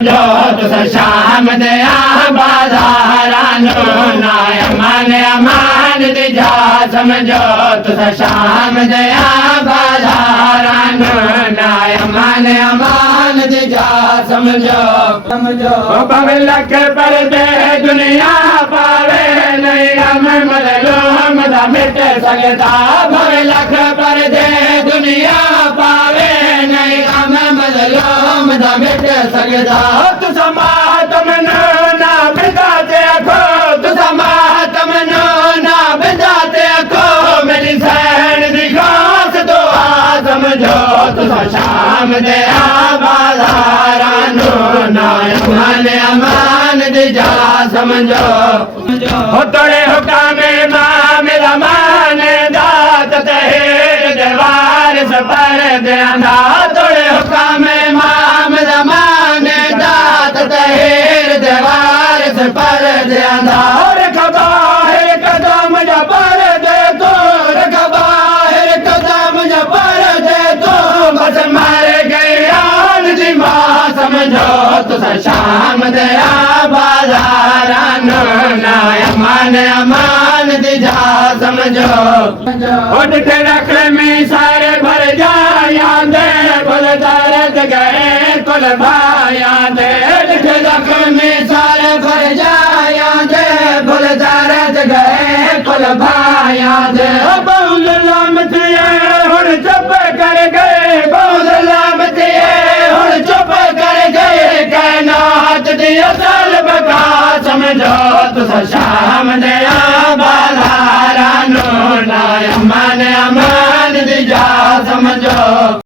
जो तुस शाम दया बाजारानो नाय अमान अमान दिजा समझो तुस शाम दया बाजारानो नाय अमान अमान दिजा समझो समझो भवे लख पर दे दुनिया पावे नहीं हम मदलो हम दा मिट सकता भवे लख पर दे दुनिया पावे नहीं हम मदलो हम दा मिट सकता तुस मातम ना बिदाते अखो तुस मातम ना बिदाते अखो मेरी सैन दी खास दुआ समझो तुस शाम दे बाजारानो नाय अमान अमान दिजा समझो हो तोड़े हुकामे मां मेरा मान दात तहेर दीवार सपर दे अंधा तोड़े हुकामे मां मेरा मान दात तहेर दीवार सपर दे अंधा बाहर कदम जा पर दे तो बाहर कदम जा पर दे तो बस मर गई जी मां समझो तुस शाम दया बाजारानो नाय अमान अमान दिजा समझो उठ के रख में सारे भर जाया दे भुल दर्द गए कुल भाया दे उठ के रख में सारे भर जाया दे भुल दर्द गए कुल भाया दे बहुत लामत हुण चुप कर गए बहुत लामत हुण चुप कर गए कायनात दी असल बका समझो तुस शाम दया बाजारानो नाय अमान अमान दिजा समझो।